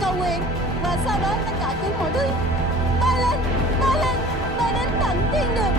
cầu nguyện và sau đó tất cả cứ mọi thứ bay lên, bay lên, bay đến tận thiên đường.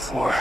For.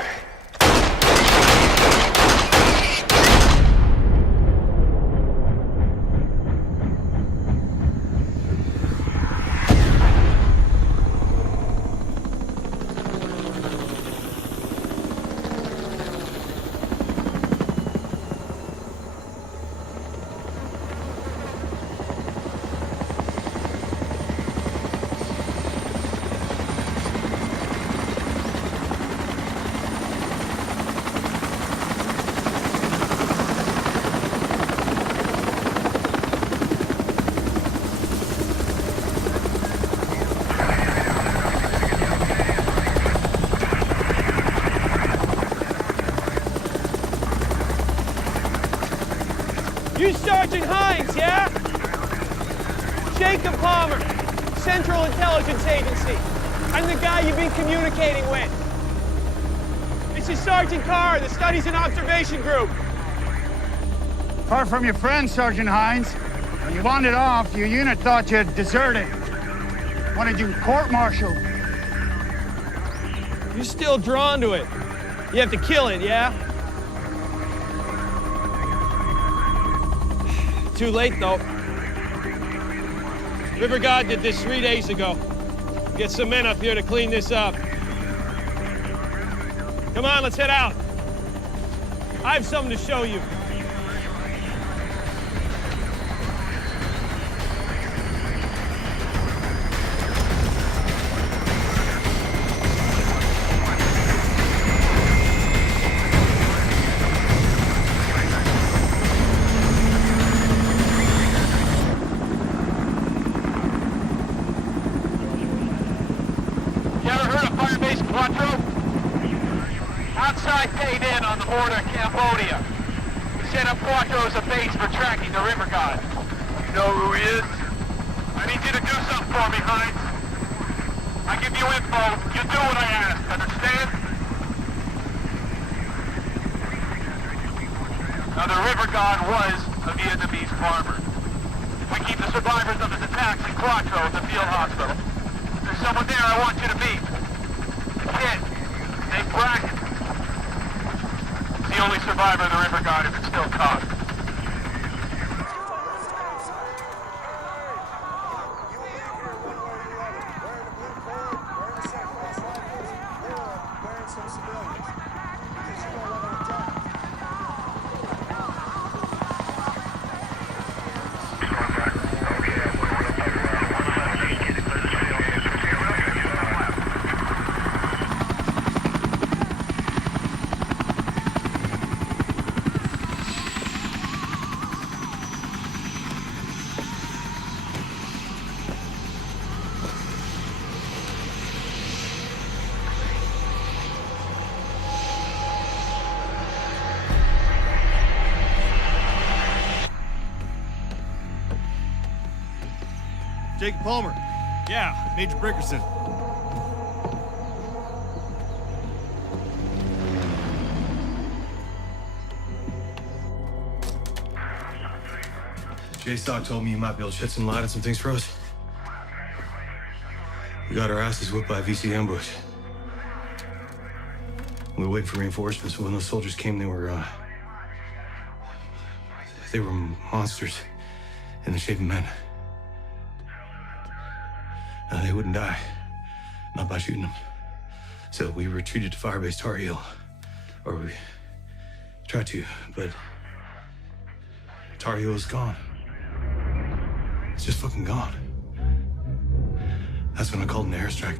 You Sergeant Hines, yeah? Jacob Palmer, Central Intelligence Agency. I'm the guy you've been communicating with. This is Sergeant Carr, the Studies and Observation Group. Heard from your friend, Sergeant Hines. When you wandered off, your unit thought you'd deserted. Wanted you court-martialed. You're still drawn to it. You have to kill it, yeah? Too late, though. River God did this 3 days ago. Get some men up here to clean this up. Come on, let's head out. I have something to show you. Outside paid in on the border of Cambodia. We set up Quattro as a base for tracking the River God. You know who he is? I need you to do something for me, Hines. I give you info, you do what I ask, understand? Now the River God was a Vietnamese farmer. We keep the survivors of his attacks in Quattro at the field hospital. There's someone there I want you to meet. A kid named Bracken. The only survivor of the River God who can still talk. Jacob Palmer. Yeah, Major Brickerson. J-Sock told me you might be able to shed some light on some things for us. We got our asses whipped by a VC ambush. We were waiting for reinforcements, but when those soldiers came, they were monsters in the shape of men. They wouldn't die, not by shooting them. So we retreated to Firebase Tar Heel, or we tried to, but Tar Heel is gone. It's just fucking gone. That's when I called an airstrike.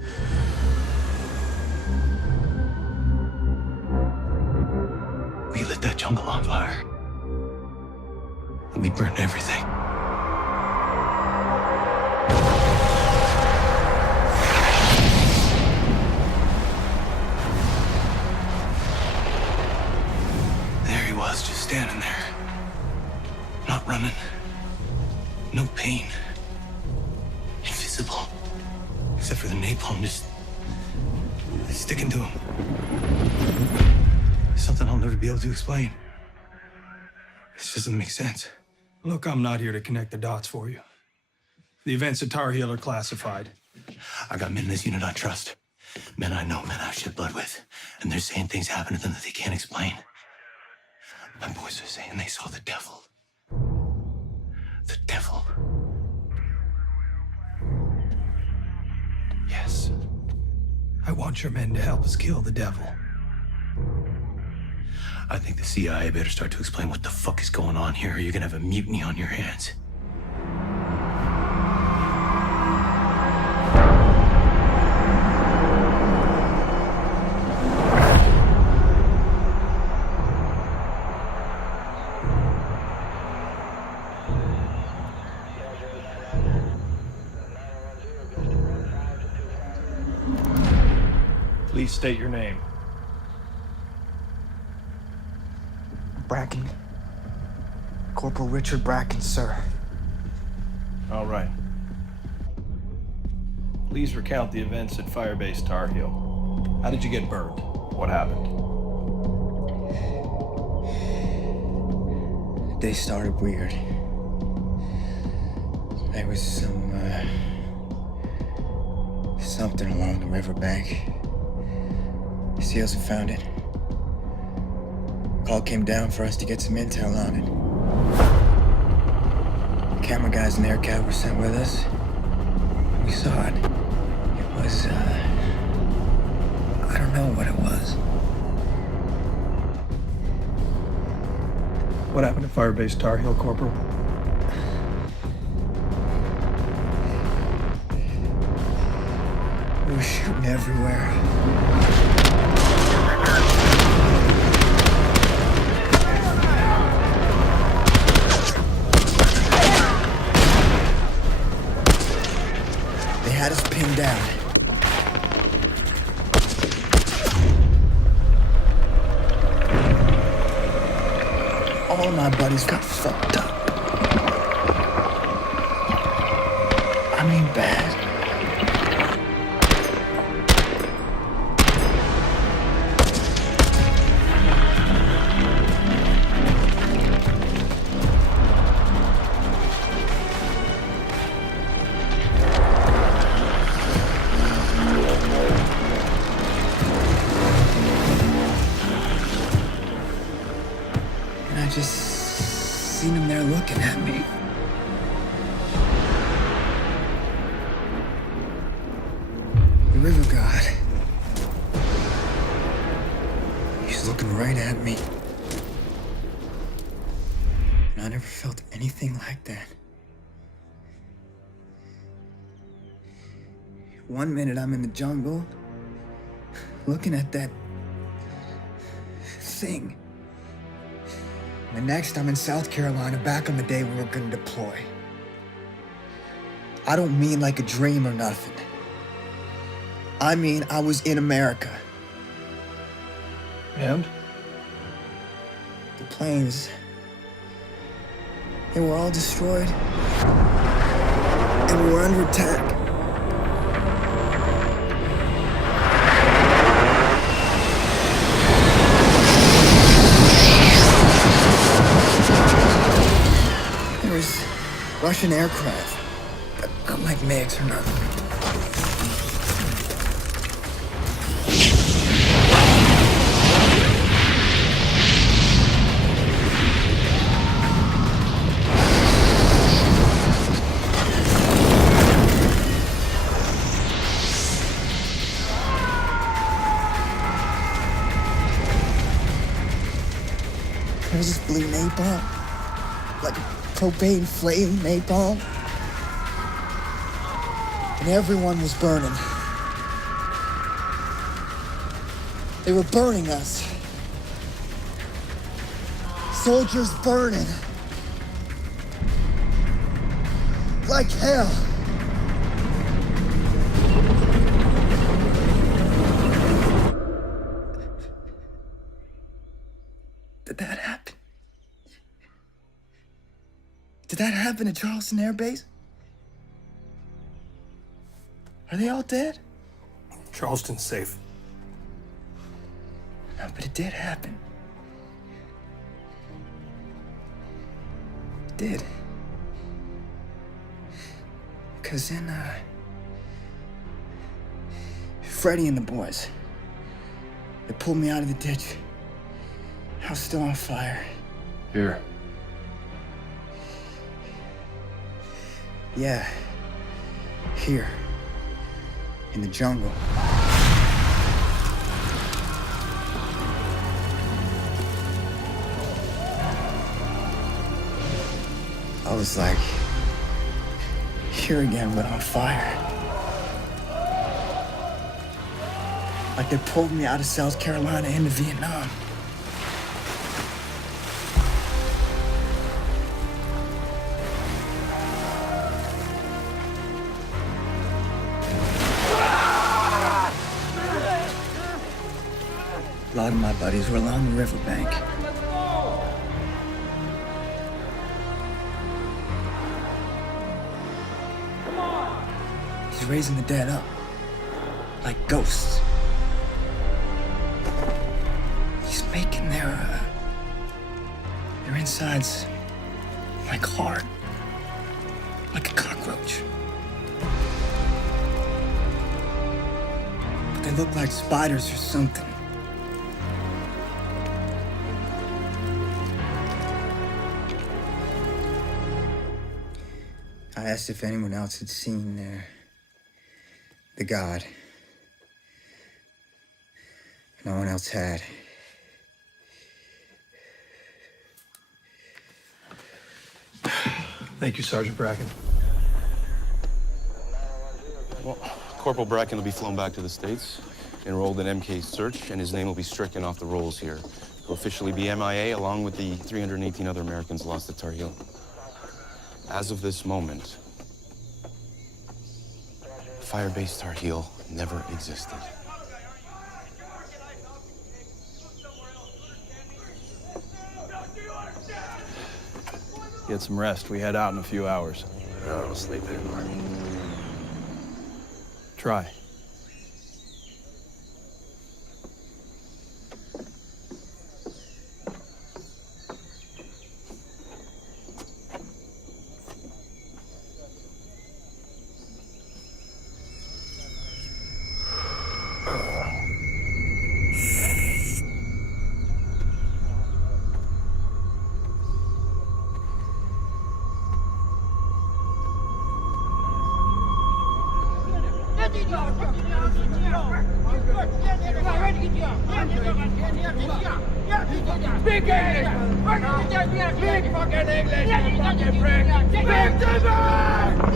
We lit that jungle on fire. And we burned everything. There he was, just standing there. Not running. No pain. Invisible. Except for the napalm just sticking to him. Something I'll never be able to explain. It just doesn't make sense. Look, I'm not here to connect the dots for you. The events at Tar Heel are classified. I got men in this unit I trust. Men I know, men I've shed blood with. And they're saying things happen to them that they can't explain. My boys are saying they saw the devil. The devil. Yes. I want your men to help us kill the devil. I think the CIA better start to explain what the fuck is going on here, or you're gonna have a mutiny on your hands. Please state your name. Bracken. Corporal Richard Bracken, sir. All right. Please recount the events at Firebase Tar Heel. How did you get burned? What happened? They started weird. There was something along the riverbank. SEALs had found it. Call came down for us to get some intel on it. Camera guys and AirCat were sent with us. We saw it. It was, I don't know what it was. What happened at Firebase Tar Heel, Corporal? We were shooting everywhere. They had us pinned down. All of my buddies got fucked up. I mean bad. I just seen him there looking at me. The river god. He's looking right at me. And I never felt anything like that. One minute I'm in the jungle, looking at that thing. The next, I'm in South Carolina, back on the day we were gonna deploy. I don't mean like a dream or nothing. I mean, I was in America. And? The planes, they were all destroyed. and we were under attack. There was Russian aircraft, but not like MiGs or nothing. There was this blue napalm, like a propane flame napalm. And everyone was burning. They were burning us. Soldiers burning. Like hell. Did that happen? Did that happen at Charleston Air Base? Are they all dead? Charleston's safe. No, but it did happen. It did. Because then, Freddie and the boys, they pulled me out of the ditch. I was still on fire. Here. Yeah. Here. In the jungle. I was like, here again, but on fire. Like they pulled me out of South Carolina into Vietnam. A lot of my buddies were along the riverbank. He's raising the dead up, like ghosts. He's making their insides like hard, like a cockroach. But they look like spiders or something. I asked if anyone else had seen the god. No one else had. Thank you, Sergeant Bracken. Well, Corporal Bracken will be flown back to the States, enrolled in MK's search, and his name will be stricken off the rolls here. He'll officially be MIA along with the 318 other Americans lost at Tar Heel. As of this moment, Firebase Tar Heel never existed. Get some rest. We head out in a few hours. I don't sleep anymore. Try. Speak English! Speak fucking English, you fucking prick! Speak to me!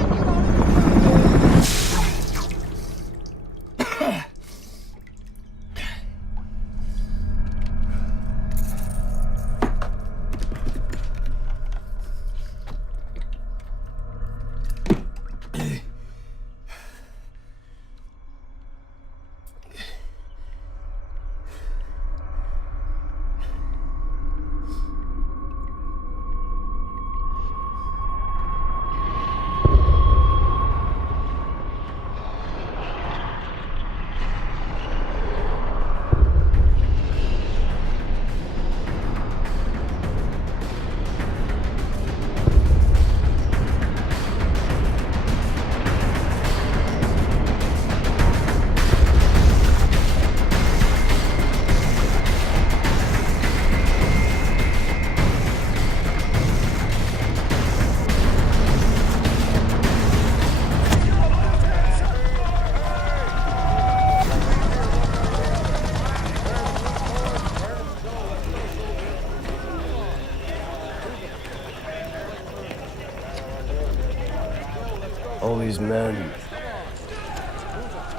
All these men,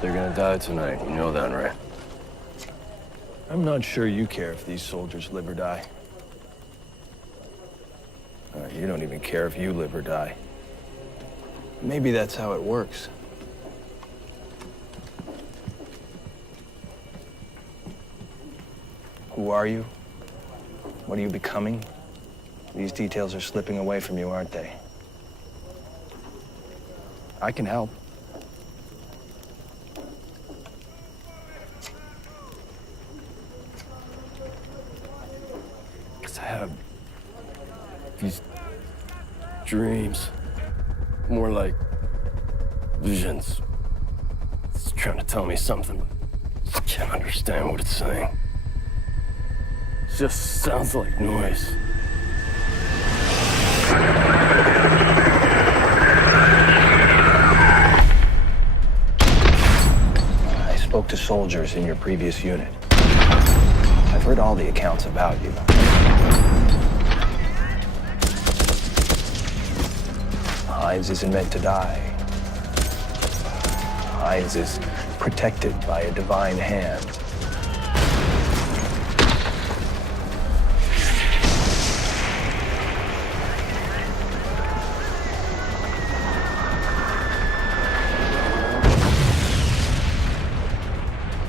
they're gonna die tonight. You know that, right? I'm not sure you care if these soldiers live or die. You don't even care if you live or die. Maybe that's how it works. Who are you? What are you becoming? These details are slipping away from you, aren't they? I can help. Because I have these dreams, more like visions. It's trying to tell me something, but I can't understand what it's saying. It just sounds like noise. I spoke to soldiers in your previous unit. I've heard all the accounts about you. Hines isn't meant to die. Hines is protected by a divine hand.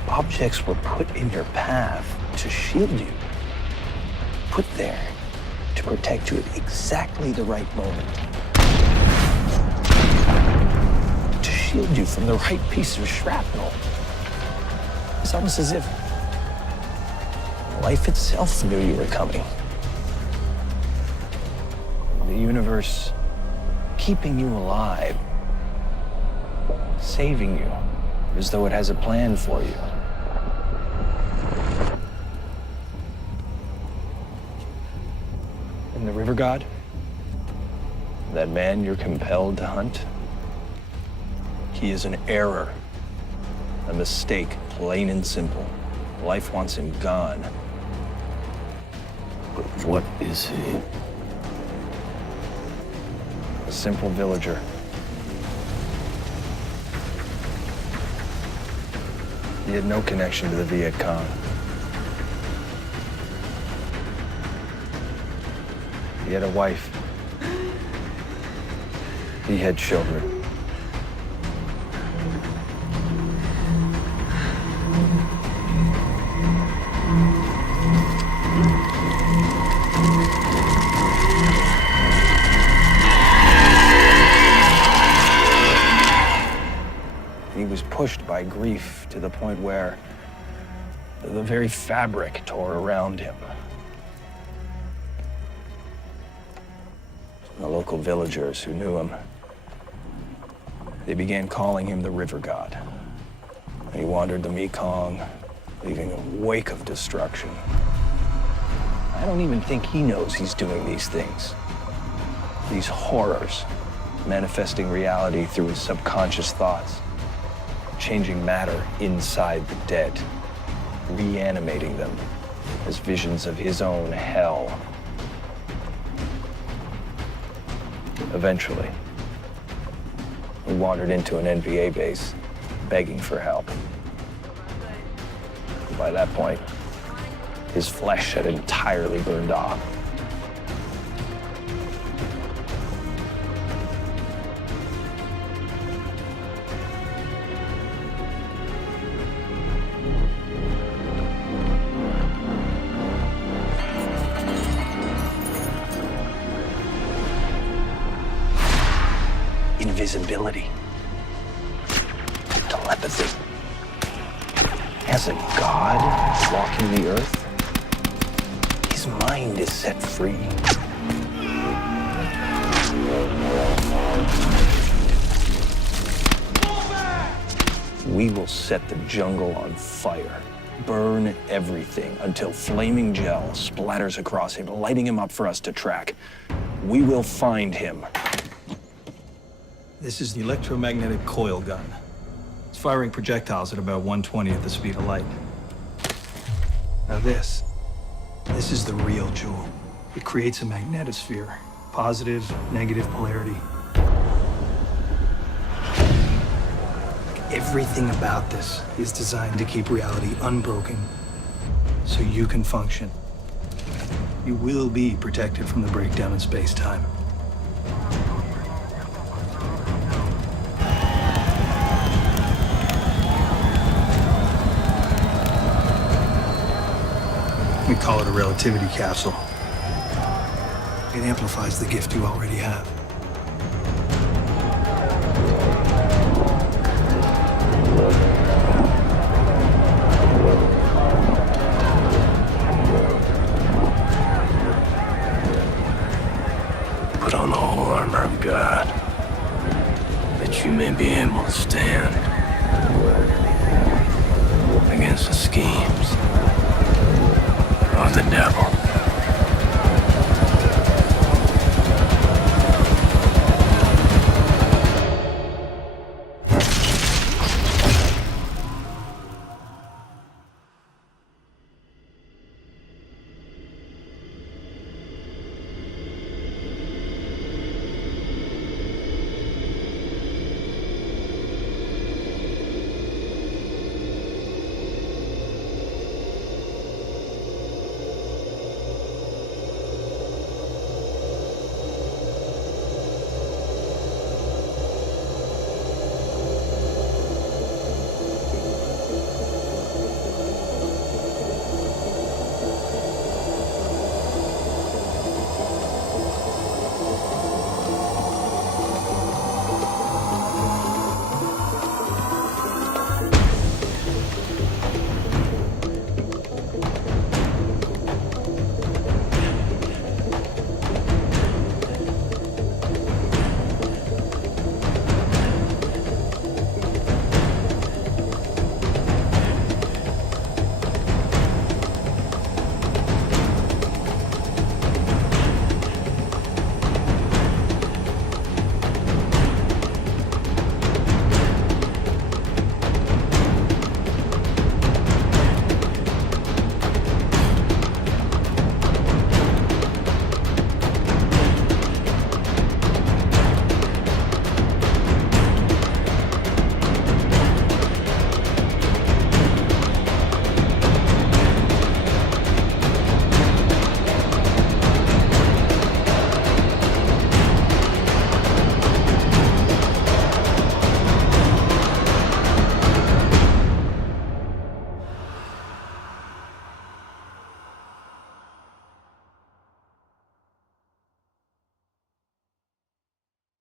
Objects were put in your path to shield you. Put there to protect you at exactly the right moment. To shield you from the right piece of shrapnel. It's almost as if life itself knew you were coming. The universe keeping you alive, saving you, as though it has a plan for you. And the River God? That man you're compelled to hunt? He is an error. A mistake, plain and simple. Life wants him gone. But what is he? A simple villager. He had no connection to the Viet Cong. He had a wife. He had children. He was pushed by grief to the point where the very fabric tore around him. The local villagers who knew him, they began calling him the River God. He wandered the Mekong, leaving a wake of destruction. I don't even think he knows he's doing these things. These horrors, manifesting reality through his subconscious thoughts, changing matter inside the dead, reanimating them as visions of his own hell. Eventually, he wandered into an NVA base, begging for help. By that point, his flesh had entirely burned off. Invisibility. Telepathy. As a god walking the earth, his mind is set free. We will set the jungle on fire, burn everything until flaming gel splatters across him, lighting him up for us to track. We will find him. This is the electromagnetic coil gun. It's firing projectiles at about 120 at the speed of light. Now this is the real jewel. It creates a magnetosphere, positive, negative polarity. Everything about this is designed to keep reality unbroken so you can function. You will be protected from the breakdown in space-time. We call it a relativity capsule. It amplifies the gift you already have.